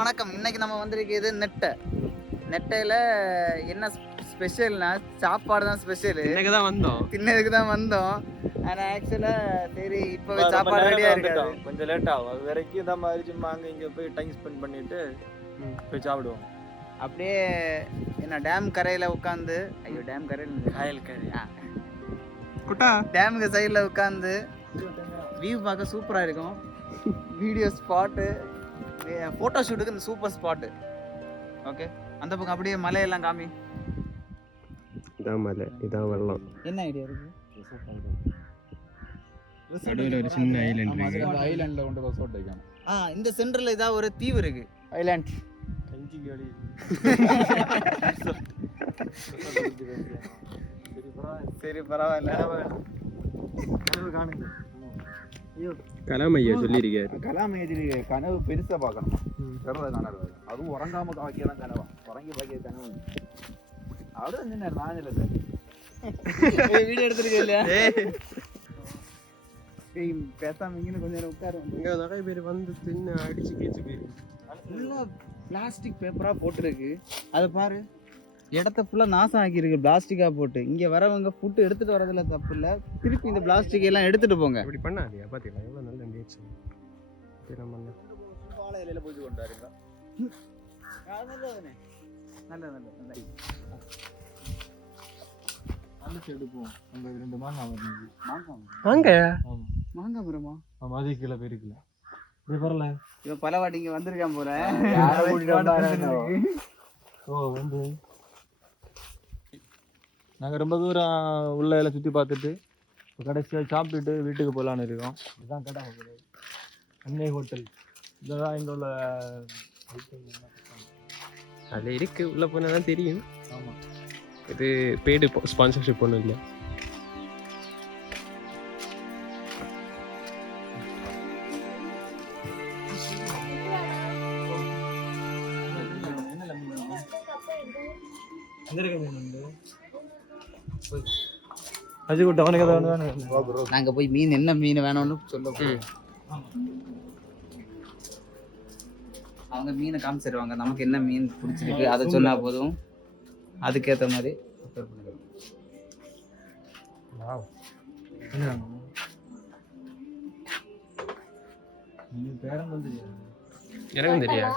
வணக்கம். இன்னைக்கு நம்ம வந்திருக்கிறது நெட்டையில் என்ன ஸ்பெஷல்னா சாப்பாடு தான் ஸ்பெஷல். இன்னைக்கு தான் வந்தோம், தின்னதுக்கு தான் வந்தோம். ஆனால் ஆக்சுவலாக சரி இப்போவே சாப்பாடு ரெடியாக இருக்காது, கொஞ்சம் லேட் ஆகும். அது வரைக்கும் இந்த மாதிரி சும்மா அங்கே இங்கே போய் டைம் ஸ்பெண்ட் பண்ணிட்டு போய் சாப்பிடுவோம். அப்படியே என்ன டேம் கரையில் உட்காந்து, ஐயோ டேம் கரையில் காயல் கரை குட்டா டேமுக்கு சைடில் உட்காந்து வியூ பார்க்க சூப்பராக இருக்கும். வீடியோ ஸ்பாட்டு, ஃபோட்டோ ஷூட்டுக்கு இந்த சூப்பர் ஸ்பாட்டு. ஓகே, அந்த பக்கம் அப்படியே மலையெல்லாம் காமி. இதான் மலை, இதான் வெள்ளம். என்ன ஐடியா இருக்கு? நடுவில் ஒரு சின்ன ஐலண்ட் இருக்கு. அந்த ஐலாண்டில் கொண்டு ரிசார்ட் வைக்கணும். இந்த சென்டரில் இதாக ஒரு தீவு இருக்கு, ஐலாண்ட். கஞ்சி காடி சரி பரவாயில்ல. காணுங்க. கலாம் ஐயா சொல்லியிருக்காரு, கலாம் ஏஜி கனவு பெருசா பார்க்கணும், சிறந்த கனவு. அதுவும் உறங்காம பாக்கியதான் கனவா, உறங்கி பாக்கிய கனவு. அவ்வளோ என்ன நானில வீடியோ எடுத்துருக்கேன் இல்லையா? பேசாம இங்கே கொஞ்சம் நேரம் உட்காரு. இங்கே நிறைய பேர் வந்து தின்னு அடிச்சு கிழிச்சு போயிருக்கு. ஃபுல்லாக பிளாஸ்டிக் பேப்பராக போட்டிருக்கு. அதை பாரு, இடத்த ஃபுல்லாக நாசம் ஆக்கியிருக்கு பிளாஸ்டிக்காக போட்டு. இங்கே வரவங்க ஃபுட்டு எடுத்துகிட்டு வரதில்ல தப்பு இல்லை, திருப்பி இந்த பிளாஸ்டிக் எல்லாம் எடுத்துகிட்டு போங்க. அப்படி பண்ணாதியா, பார்த்தீங்களா எவ்வளோ நல்ல நேச்சு. வாழை இலையில போய் கொண்டு வரீங்க. நல்ல நல்ல சைடு போவோம். அங்கே 2 மாங்காய் வருது. அங்கே மாங்காய் மரமா? ஆமாம், அதே கீழே போயிருக்கல. இப்படி வரல. இவன் பலவாட்டி இங்கே வந்திருக்கான் போல. ஓ வந்து நாங்கள் ரொம்ப தூரம் உள்ள எல்லாம் சுற்றி பார்த்துட்டு கடைசியாக சாப்பிட்டுட்டு வீட்டுக்கு போகலான்னு இருக்கோம். இதுதான் கடை, அன்னை ஹோட்டல். இதுதான் இங்கே உள்ள அது இருக்கு, உள்ளே போனால் தான் தெரியும். ஆமாம், இது பெய்டு ஸ்பான்சர்ஷிப் ஒன்றும் இல்லை. நாங்க போய் மீன் என்ன மீன் வேணும்னு சொல்ல போறோம். அவங்க மீனை காமிச்சிருவாங்க, நமக்கு என்ன மீன் பிடிச்சிருக்கு அதை சொன்னா போதும், அதுக்கேற்ற மாதிரி எனக்கும் தெரியா.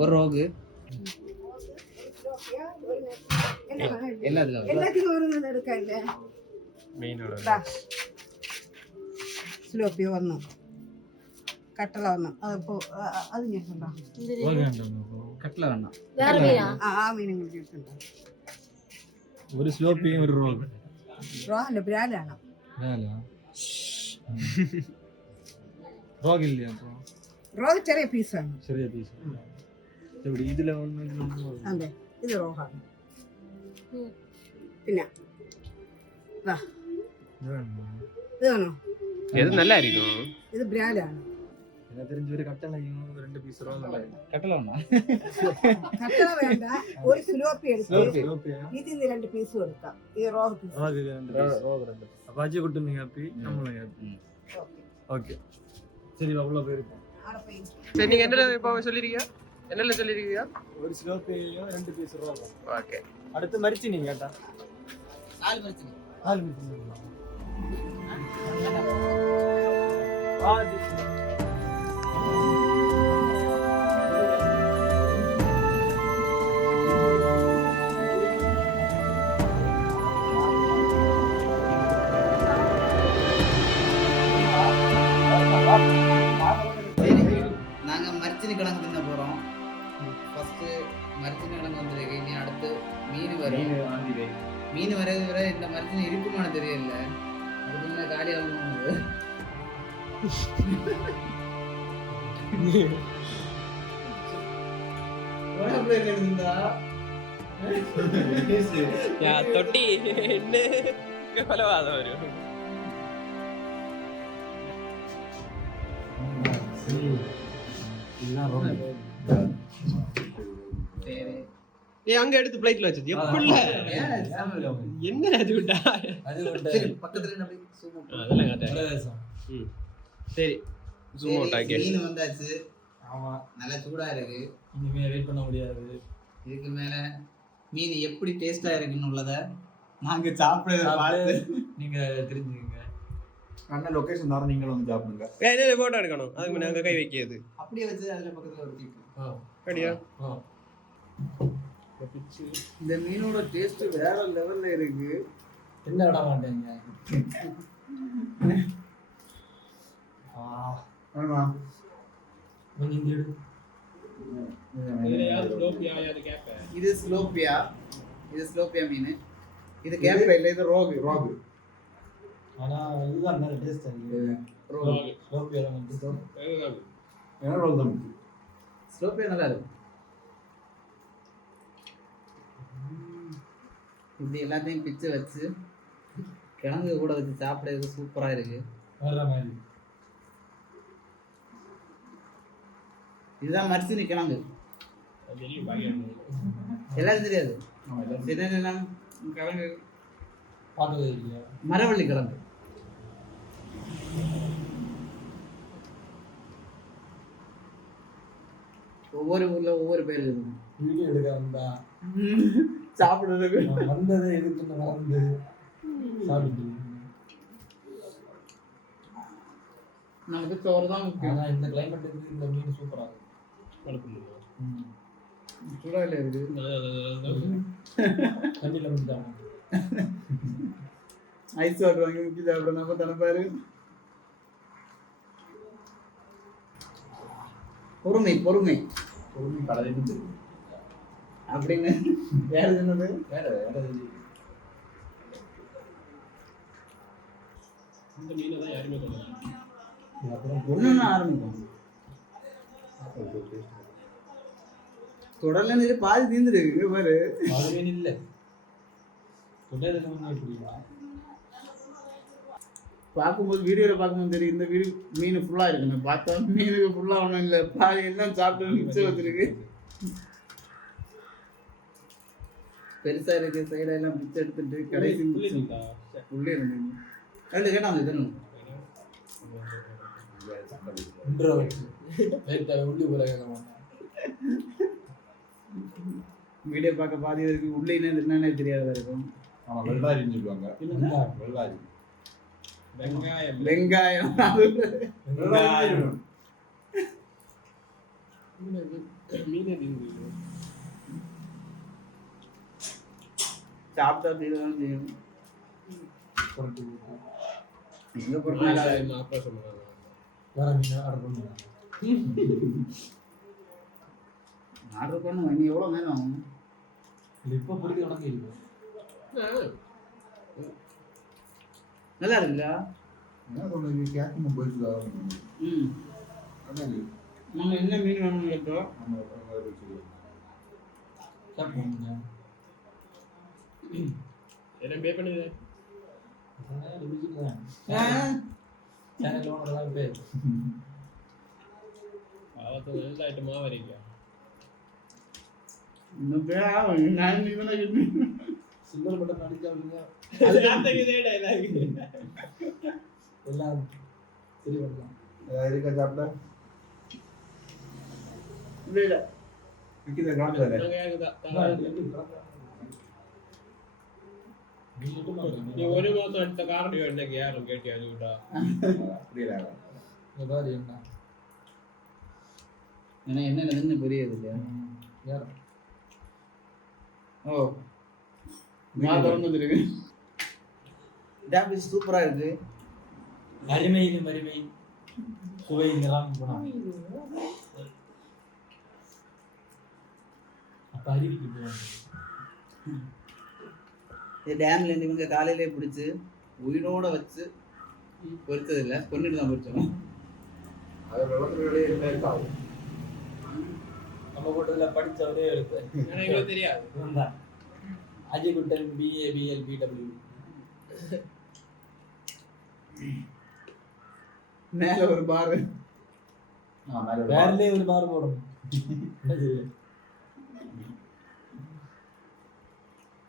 ஒரு ரோகு സിലോപ്പി വന്നു, കട്ടള വന്നു. അത് கட்டில வேணாம். ആ മീനും കിട്ടിയിട്ടുണ്ട്. ഒരു സ്ലോപ്പിയും ഒരു റോഗ്. റോഹല്ല ബ്രാലാണ്. റോഗില്ല, റോഗ് ചെറിയ പീസാണ്. ചെറിയ പീസ്. ഇതിലെ അതെ, ഇത് റോഹാണ്. പിന്നെ ഇത് വേണോ? எது நல்லா இருக்கும்? ഇത് ബ്രാലാണ്. எனக்கு தெரிஞ்ச ஒரு கட்டளையும் 2 பீஸ் ரோഗ്. கட்டில வேணாம். കട്ടള വേണ്ട, ഒരു സിലോപ്പി എടുത്ത് ഇതിന്ന് 2 പീസ് കൊടുക്കാം. ഈ റോഗ് പീസ്. ரோഗ് 2. அப்ப அஜி குட்டு நீங்க ஹாப்பி, நம்மளும் ஹாப்பி. ஓகே, சரி அவ்வளோ போயிருக்கோம். சரி, நீங்கள் என்ன இப்போ சொல்லியிருக்கீங்க? என்னென்ன சொல்லியிருக்கீங்க? ஒரு ஸ்லோப்பியும் 2 பீஸ் ரோഗ്. ஓகே, அடுத்து மரிச்சு நீங்க கேட்டா 4 மரிச்சு. 4 பீஸ். நாங்க மரிச்சினி கிழங்கு தின்ன போறோம். ஃபர்ஸ்ட் மரிச்சினி கிழங்கு வந்திருக்கு, இனி அடுத்து மீன் வரும். மீன் வரது வரை இந்த மரிச்சினி இருக்குமானு தெரியல, அதுக்கு முன்ன காலியாகும். தொட்டி என்ன கொலவாதம் வரும். அங்க எடுத்து பிளைட்ல வச்சது எப்படி என்ன அது விட்டா பக்கத்துல அதெல்லாம் சரி ஜூம் அவுட் ஆகி மீன் வந்தாச்சு. ஆமா, நல்லா சூடா இருக்கு. இனிமே வெயிட் பண்ண முடியாது. இதுக்கு மேல மீன் எப்படி டேஸ்டா இருக்குன்னு உள்ளத நாங்க சாப்பிடுறத பார்த்து நீங்க தெரிஞ்சுக்கங்க. அண்ணா லொகேஷன் தர நீங்களும் வந்து சாப்பிடுங்க. என்ன போட்டோ எடுக்கணும், அதுக்கு முன்னாடி அங்க கை வைக்கிறது அப்படியே வச்சு அதுல பக்கத்துல ஒரு தீக்கு. அப்படியா? இந்த மீனோட டேஸ்ட் வேற லெவல்ல இருக்கு. என்ன விட மாட்டேங்க. ஆமா. இது ஸ்லோப்பியா. இது ஸ்லோப்பியா மீன். இது கேப்ப இல்ல, இது ரோகு. ரோகு. ஆனா இதுதான் நல்ல டேஸ்ட் இருக்கு. ரோகு. ஸ்லோப்பியா தான் வந்து. என்ன ரோல் தான். ஸ்லோப்பியா நல்லா இருக்கு. இப்படி எல்லாத்தையும் பிச்சு வச்சு கிழங்கு கூட வச்சு சாப்பிடுறதுக்கு சூப்பரா இருக்கு. வேற மாதிரி. இதுதான் மரிச்சினி கிழங்கு. எல்லாரும் தெரியாது. சின்ன கிழங்கு பார்த்ததே இல்லையா? மரவள்ளி கிழங்கு. ஒவ்வொரு ஊர்ல ஒவ்வொரு பேர் இருக்கும். வீடியோ எடுக்க வந்தா சாப்பிடுறதுக்கு வந்தது எதுக்குன்னு மறந்து சாப்பிட்டு. நமக்கு சோறு தான் முக்கியம். ஆனா இந்த கிளைமேட்டுக்கு இந்த மீன் சூப்பரா இருக்கு. சூடால இருக்கு. கண்டில வந்துட்டாங்க. ஐஸ் வாட்டர் வாங்கி முக்கி சாப்பிட நம்ம தனப்பாரு. பொறுமை பொறுமை பொறுமை கடலைன்னு தெரியும் அப்படின்னு வேற சொன்னது. வேற வேற இந்த மீனை தான் யாருமே சொல்லுவாங்க. ஒண்ணு ஆரம்பிக்கும். தொடர்ல நீர் பாதி தீர்ந்துருக்கு பாரு. அது மீன் இல்ல. தொடர்ல மீன் எப்படியா? பார்க்கும்போது வீடியோல பார்க்கும்போது தெரியும் இந்த வீடியோ மீன் ஃபுல்லா இருக்குங்க. பார்த்தா மீனுக்கு ஃபுல்லா ஒன்றும் இல்லை, பாதி எல்லாம் சாப்பிட்டு மிச்சம் வச்சிருக்கு. பெருசா இருக்கு. சைடா எல்லாம் பிச்சை எடுத்துட்டு கடைசி உள்ளே இருந்தீங்க. ரெண்டு கேட்டா வந்து தரணும். உள்ளி போல கேட்க மாட்டேன். வீடியோ பார்க்க பாதி இருக்கு. உள்ளே என்னன்னே தெரியாத இருக்கும். ஆமா, வெள்ளாரின்னு சொல்லுவாங்க. வெள்ளாரி. வெங்காயம் வெங்காயம் சாப்பிட்டா தீர்தான் செய்யும். எங்க பொருள் வேற மீன் ஆர்டர் பண்ணுவாங்க. ஆர்டர் பண்ணுவோம். நீ எவ்வளோ நேரம் ஆகும்? இப்போ பிடிக்க உனக்கு இருக்கு. நல்லா இருக்குல்ல? என்ன சொல்றது, கேட்கும் போயிட்டு ம். அதான் நம்ம என்ன மீன் வேணும்னு கேட்டோம். நம்ம சாப்பிடுங்க. என்ன பே பண்ணுது? சேனல் ஓனர்லாம் பேர். அவத்து நல்ல ஐட்டமா வரீங்க. இன்னும் பேர் நான் நீ தானே கேட்டேன். சில்வர் பட்டன் அடிச்சாங்க. அது காத்தவே டயலாக். எல்லாம் சரி வரலாம். இருக்கா சாப்பிட்டா இல்ல விக்கித காட்டுறாரு. நாங்க யாருக்குதா? நீ ஒரு மாசம் எடுத்த கார்டியோ இன்னைக்கு யாரும் கேட்டியா அதுடா? புரியல. பாரு என்ன. ஏன்னா என்ன நடந்துன்னு புரியுது இல்லையா? யார்? ஓ நான் திறந்துருக்கு. டேப்லெட் சூப்பரா இருக்கு. அருமையின் அருமை சுவை நிறம் குணம். அப்ப அறிவிக்கு போவாங்க. இந்த டேம்ல இருந்து இவங்க காலையிலே பிடிச்சி உயிரோட வச்சு பொறிச்சது இல்லை, கொண்டுட்டு தான் பொறிச்சோம். அது வெள்ளத்துல என்ன இருக்காது. நம்ம கூட்டத்துல படிச்சவரே எழுப்பு. எனக்கு தெரியாது. அஜய் குட்டன் BA BL BW. மேல ஒரு பாரு. வேறலே ஒரு பார் போடணும்.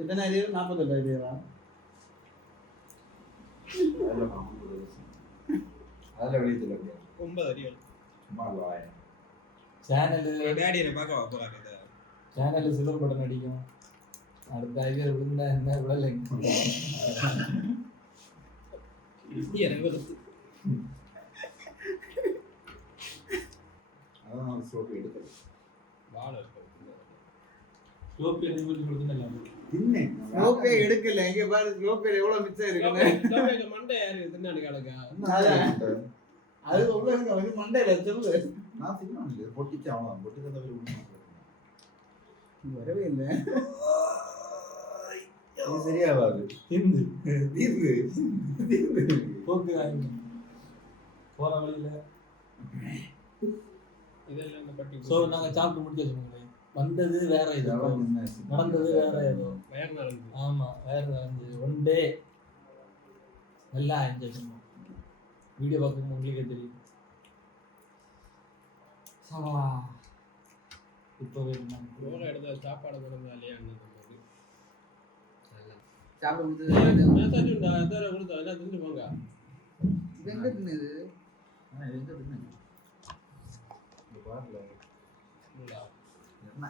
எத்தனை ஐடியா? 48 ஐடியாவா? அதில் வெளியே சொல்ல 9 அடிகள் சும்மா வாய் சேனல் டேடியை பார்க்க போறாங்க இதை சேனல் சில்வர் பட்டன் அடிக்கும். அடுத்த ஐயர் விழுந்தா என்ன விழலை. அதான் நான் ஸ்லோப் எடுக்கல வாழை இருக்கு ஸ்லோப் எடுத்து கொடுத்துருந்தா தின்னேன் ஸ்லோப்பே எடுக்கல. இங்க பாரு ஸ்லோப்பே எவ்வளவு மிச்சம் இருக்குன்னு. மண்டை யாரு தின்னாடி கிடக்கா அது உங்களுக்கு மண்டையில சொல்லு. நான் தின்னு பொட்டிச்சு அவன் பொட்டி தவிர வரவே இல்லை. சரியாவாது திந்து தீர்வு தீர்வு போக்கு வாங்கி போற வழியில. இதெல்லாம் இந்த பட்டி ஸோ நாங்கள் சாப்பிட்டு முடிச்சு வச்சுக்கோங்களேன். வந்தது வேற இது, நடந்தது வேற ஏதோ. வயர் நடந்து ஆமாம், வேற நடந்து 1 டே நல்லா என்ஜாய் பண்ணோம். வீடியோ பார்க்கும்போது உங்களுக்கே தெரியும். சவா இப்போவே போற இடத்துல சாப்பாடு நடந்தாலே அண்ணன் சாப்பிட முடிஞ்சது. மெசேஜ் உண்டா எத்தனை கொடுத்தா எல்லாம் தின்னு போங்க இது எங்க தின்னுது? எங்க தின்னு பாருல என்ன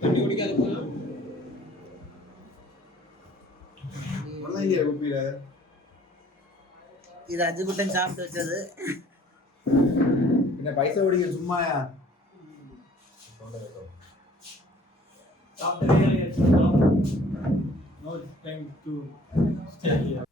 தண்ணி குடிக்காத போனா வளைய குப்பில இது 5 குட்டன் சாப்பிட்டு வச்சது. என்ன பைசா ஓடிக்க சும்மாயா சாப்பிட்டு no time to stay here.